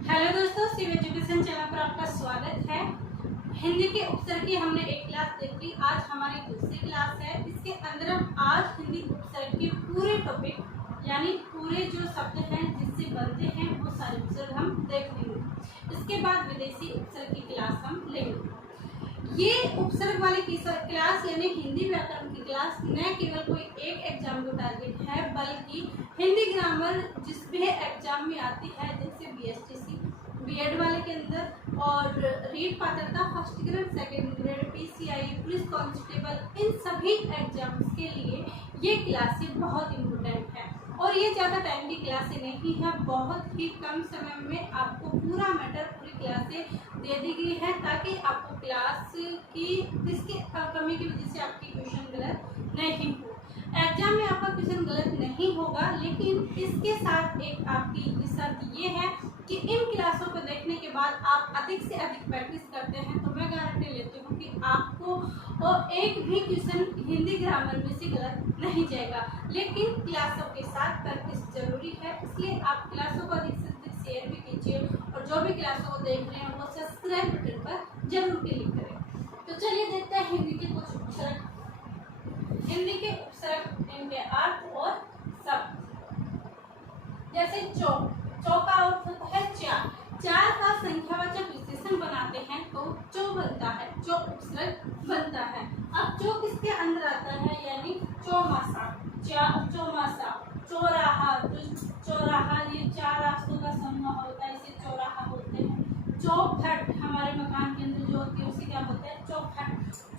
Hello दोस्तों, Shiv education channel पर आपका स्वागत है। हिंदी के उपसर्ग की हमने एक क्लास देखी, आज हमारी दूसरी क्लास है। इसके अंदर हम आज हिंदी उपसर्ग के पूरे टॉपिक यानी पूरे जो शब्द हैं जिससे बनते हैं वो सारे उपसर्ग हम देख लेंगे। इसके बाद विदेशी उपसर्ग की क्लास हम लेंगे। ये उपसर्ग वाली क्लास यानी हिंदी व्याकरण की क्लास न केवल कोई एक एग्जाम को टारगेट है, बल्कि हिंदी ग्रामर जिस भी एग्जाम में आती है, जैसे बीएसटीसी बीएड वाले के अंदर और रीट पात्रता first grade second grade PCI police constable, इन सभी एग्जाम्स के लिए ये क्लासें बहुत इम्पोर्टेंट है। और ये ज़्यादा टाइम की क्लासें नहीं है, बहुत ही कम समय में आपको पूरा मैटर पूरी क्लासें दे दी गई है, ताकि आपको क्लास की इसकी कमी की वजह से आपकी क्वेश्चन गलत नहीं हो। एग्जाम में आपका क्वेश्चन गलत नहीं होगा, लेकिन इसके साथ एक आपकी शर्त ये है कि इन क्लासों को देखने के बाद आप अधिक से अधिक प्रैक्टिस करते हैं तो मैं गारंटी लेती हूँ कि आपको एक भी क्वेश्चन हिंदी ग्रामर में से गलत नहीं जाएगा। लेकिन क्लासों के साथ प्रैक्टिस जरूरी है, इसलिए आप क्लासों को अधिक से अधिक शेयर भी कीजिए और जो भी क्लासों को देख रहे हैं वो सब्सक्राइब बटन पर जरूर क्लिक करें। तो चलिए देखते हैं हिंदी के कुछ उपसर्ग। हिंदी के उपसर्ग, इनके अर्थ और शब्द। जैसे चौक, चौक का अर्थ होता है चार। चार का संख्यावाचक विशेषण बनाते हैं तो चौ बनता है, चौ उपसर्ग बनता है। अब चौ किसके अंदर आता है, यानी चौमासा, चौमासा, चौराहा, चौराहा ये चार रास्तों का समूह होता है, इसे चौराहा बोलते हैं। चौखट, हमारे मकान के अंदर जो होती है उसे क्या बोलते हैं, चौखट।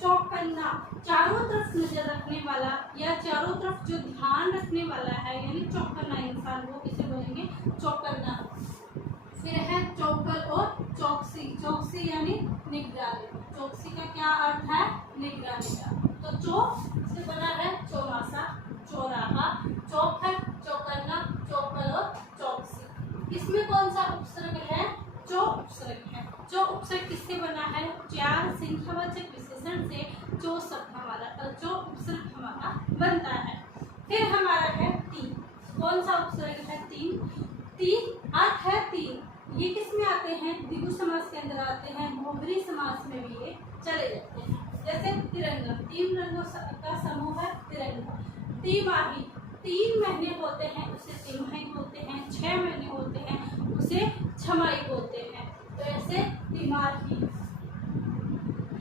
चौकन्ना, चारों तरफ नजर रखने वाला या चारों तरफ जो ध्यान रखने वाला है, यानी चौकन्ना इंसान, वो किसे बोलेंगे, चौकन्ना। फिर है चौकल और चौकसी, चौकसी यानी निगरानी। चौकसी का क्या अर्थ है, निगरानी का। तो चौक से बना है चौमासा, चौराहा, चौखट, चौकन्ना, चौकल और चौकसी। इसमें कौन सा उपसर्ग है, चौ उपसर्ग है। चौ उपसर्ग किससे बना है, चार संख्यावाचक विशेषण से चौ शब्द हमारा चौ उपसर्ग हमारा बनता है। फिर हमारा है तीन, कौन सा उपसर्ग है, तीन। तीन अर्थ है तीन, ये किस में आते हैं, द्विगु समास के अंदर आते हैं, बहुब्री समास में भी ये चले जाते हैं। जैसे तिरंगा, तीन रंगों का समूह है तिरंगा। तिमाही, 3 महीने होते हैं उसे तिमाही बोलते हैं, 6 महीने होते हैं उसे छमाही बोलते हैं। तो ऐसे तिमाही,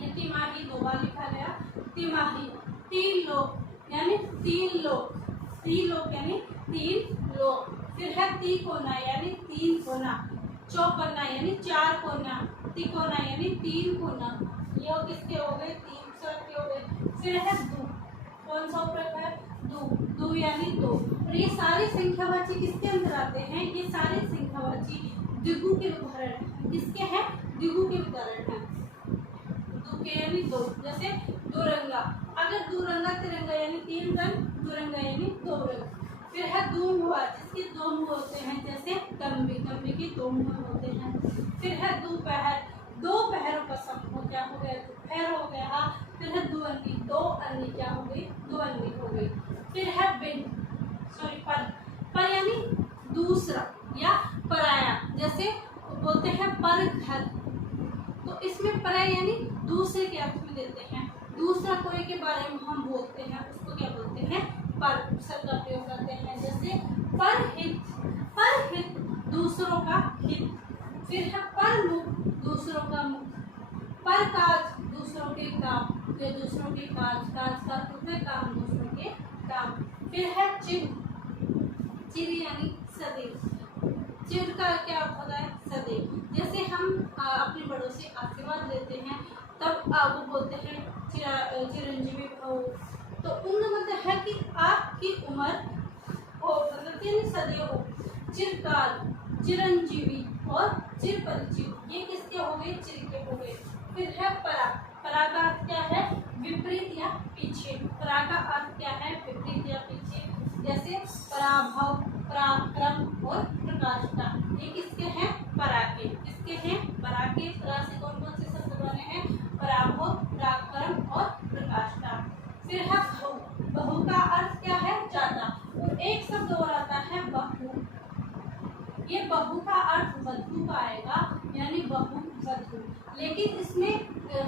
ये तिमाही दो बार लिखा गया, तिमाही। तीन लोग यानी तीन लोग, तीन लोग यानी तीन लोग। फिर है तिकोना यानी तीन कोना, चौकोना यानी चार कोना, तिकोना यानी तीन कोना। ये किसके हो गए, तीन उपसर्ग के हो गए। फिर है दो, कौन सा उपसर्ग है, दो, दो यानी दो। और ये सारे संख्यावाची किसके अंदर आते हैं, ये सारे संख्यावाची द्विगु के उदाहरण हैं। किसके हैं, द्विगु के उदाहरण हैं। दो के यानी दो, जैसे दुरंगा, अगर दुरंगा तिरंगा यानी तीन रंग, दुरंगा यानी दो रंग। फिर है धूम हुआ, जिसके दो मुंह होते हैं, जैसे तंबी, तंबी के दो मुंह होते हैं। फिर है दोपहर, दो पहरों का समूह क्या हो गया, दोपहर हो गया। फिर है दुअंगी, दो अंगी क्या हो गई, दुअंगी हो गई। फिर है बिन, सॉरी पर यानी दूसरा या पराया, जैसे बोलते हैं पर घर, तो इसमें पराया यानी दूसरे के अर्थ में देते हैं। दूसरा कोई के बारे में हम बोलते हैं उसको क्या बोलते हैं, पर उपसर्ग का प्रयोग करते हैं। जैसे परहित, परहित दूसरों का हित। फिर है परमुख, दूसरों का मुख। परकाज, दूसरों के काम, जो दूसरों के काज, काज का होते काम, दूसरों के काम। फिर है चिर, चिर यानी सदैव। चिर का क्या होता है, सदैव। जैसे हम अपने बड़ों से आशीर्वाद लेते हैं तब वो बोलते हैं चिरंजीवी भव, तो उनका मतलब है कि आपकी उम्र हो, मतलब तीन सदैव हो। चिरकाल, चिरंजीवी और चिर परिचित, ये किसके हो गए, चिर के हो गए। फिर है परा, परा का अर्थ क्या है, विपरीत या पीछे। परा का अर्थ क्या है, विपरीत या पीछे। जैसे पराभव, पराक्रम और प्रकाशता, ये किसके हैं, परा के। किसके हैं, परा के। परा से कौन कौन से शब्द बने हैं, पराभव, पराक्रम और प्रकाशता। फिर है बहु, बहु का अर्थ क्या है, ज्यादा। और एक शब्द और आता है बहु, ये बहु का अर्थ वधु का आएगा, यानी बहु वधु। लेकिन इसमें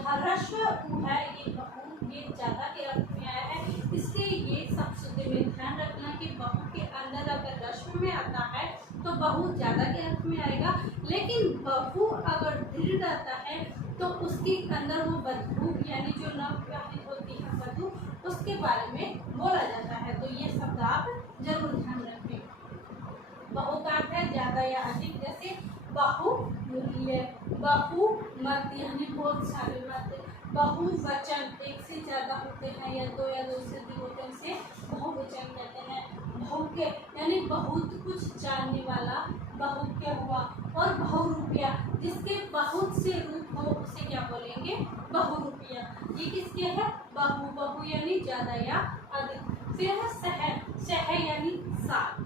ह्रस्व उ है, ये बहु, ये ज्यादा के अर्थ में आया है, इसलिए ये सब शब्द में ध्यान रखना कि बहु के अंदर अगर ह्रस्व में आता है तो बहु ज्यादा के अर्थ में आएगा, लेकिन बहु अगर दीर्घ आता है तो उसके अंदर वो वधु यानी जो नवविवाहित होती है वधु, उसके बारे में बोला जाता है। तो ये शब्द आप जरूर ध्यान रखें। बहु का अर्थ है ज्यादा या अधिक, जैसे बहुमूल्य, बहुमत यानी बहुत सारे मत, बहुवचन एक से ज्यादा होते हैं या दो से अधिक होते हैं, इसे बहुवचन कहते हैं। बहुज्ञ यानी बहुत कुछ जानने वाला बहुज्ञ हुआ। और बहुरूपिया, जिसके बहुत से रूप हो उसे क्या बोलेंगे, बहुरूपिया। ये किसके है, बहु, बहु यानी ज्यादा या अधिक। फिर है सह, सह यानी साथ,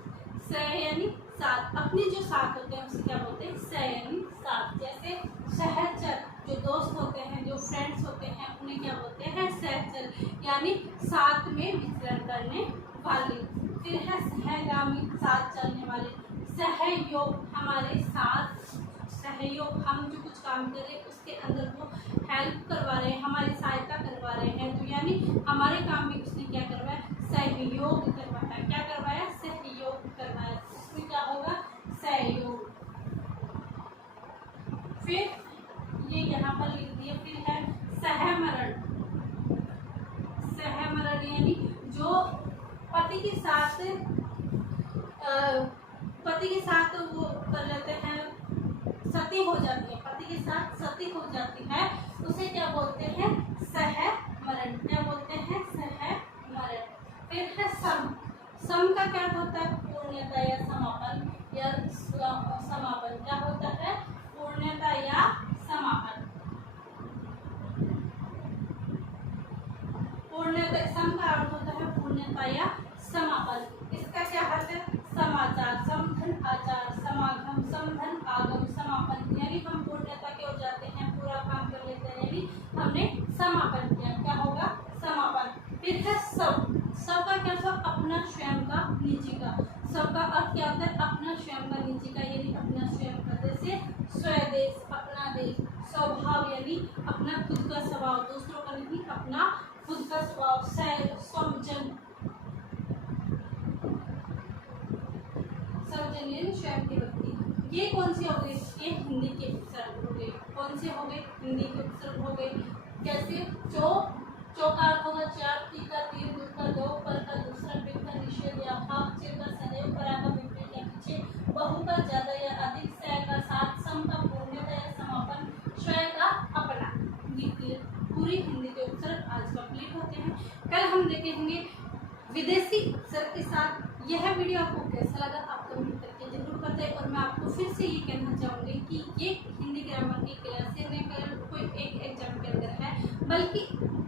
सह यानी साथ, अपने जो साथ होते हैं उसे क्या बोलते हैं, सह यानी साथ। जैसे सहचर, जो दोस्त होते हैं, जो फ्रेंड्स होते हैं, उन्हें क्या बोलते हैं, सहचर, यानी साथ में विचरण करने वाले। फिर है सहगामी, साथ चलने वाले। सहयोग, हमारे साथ सहयोग, हम जो कुछ काम कर रहे हैं उसके अंदर वो हेल्प करवा रहे हैं, हमारी सहायता करवा रहे हैं, तो यानी हमारे काम में उसने क्या करवाया, सहयोग करवाया। क्या करवाया, सहयोग करवाया, उसमें क्या होगा, सहयोग। फिर ये यहाँ पर लिख दिया। फिर है सहमरण, सहमरण यानी जो पति के साथ वो कर लेते हैं, सती हो जाती है, पति के साथ सती हो जाती है, उसे क्या बोलते हैं, सहमरण। क्या बोलते हैं, सहमरण। फिर है सम, सम का क्या होता है, पूर्णता या समापन या समापन। क्या होता है, पूर्णता या समापन। पूर्णता, सम का अर्थ होता है पूर्णता या समापन। इसका क्या अर्थ है, समाचार, समधन आचार, समागम, समधन आगम, समापन, यानी हम पूर्णता की ओर जाते हैं, पूरा काम कर लेते हैं, यानी हमने समापन किया। क्या होगा, समापन। फिर है सब, सब का क्या होता है, अपना स्वयं का, निजी का। सब का अर्थ क्या होता है, अपना स्वयं का, निजी का, यानी अपना स्वयं का। जैसे स्वदेश, अपना देश। स्वभाव यानी अपना खुद का स्वभाव, दूसरों का नहीं, अपना खुद का स्वभाव। सौजन, सौजन्य स्वयं की व्यक्ति। ये कौन सी हो गई, ये हिंदी के उपसर्ग हो गए। कौन से हो गए, हिंदी के उपसर्ग हो गए। कैसे, चो, चो का अर्थ होगा चार, ती का तीर, दू का दो, पर का दूसरा, बिन का निषेध या भाग, चिर का सदैव, परा का विपरीत या पीछे, बहु का ज्यादा या अधिक, सह का साथ, सम का पूर्णता या समापन, स्वयं का अपना। ये पूरी हिंदी के उपसर्ग आज कंप्लीट होते हैं। कल हम देखेंगे विदेशी उपसर्ग के साथ। यह वीडियो आपको कैसा लगा आप कमेंट करके जरूर बताएं। और मैं आपको फिर से ये कहना चाहूँगी कि ये हिंदी ग्रामर की क्लासेस में केवल कोई एक एग्जाम के अंदर है, बल्कि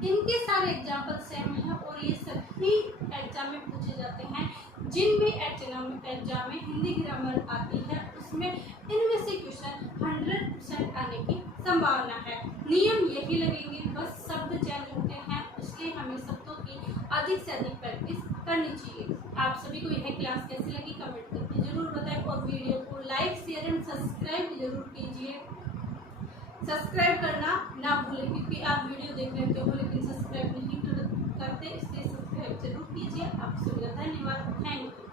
इनके सारे एग्जाम्पल सेम हैं और ये सभी एग्जाम में पूछे जाते हैं। जिन भी एग्जाम में हिंदी ग्रामर आती है उसमें इनमें से क्वेश्चन 100% आने की संभावना है। नियम यही लगेंगे, बस शब्द चेंज होते हैं, इसलिए हमें शब्दों की अधिक से अधिक प्रैक्टिस करनी चाहिए। आप सभी को यह क्लास कैसी लगी कमेंट करके जरूर बताएं और वीडियो को लाइक, शेयर एंड सब्सक्राइब जरूर कीजिए। सब्सक्राइब करना ना भूलें, क्योंकि आप वीडियो देख लेते हो लेकिन सब्सक्राइब नहीं करते, इसलिए सब्सक्राइब जरूर कीजिए। आप सभी का धन्यवाद, थैंक यू।